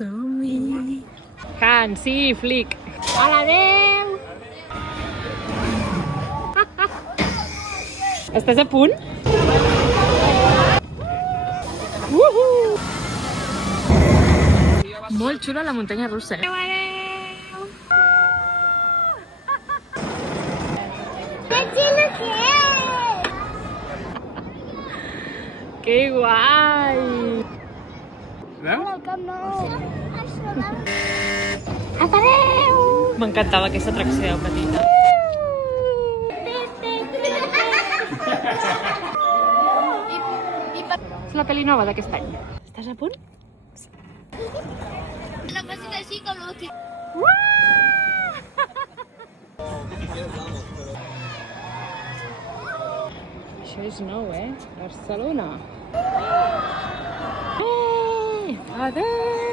Som-hi! Han, sí, flic! A la 10! Estàs a punt? Molt xula la muntanya russa. Que guai! Adéu! M'encantava aquesta atracció petita. És la pel·li nova d'aquest any. Estàs a punt? La facis així com l'últim. Això és nou, Barcelona. Adéu!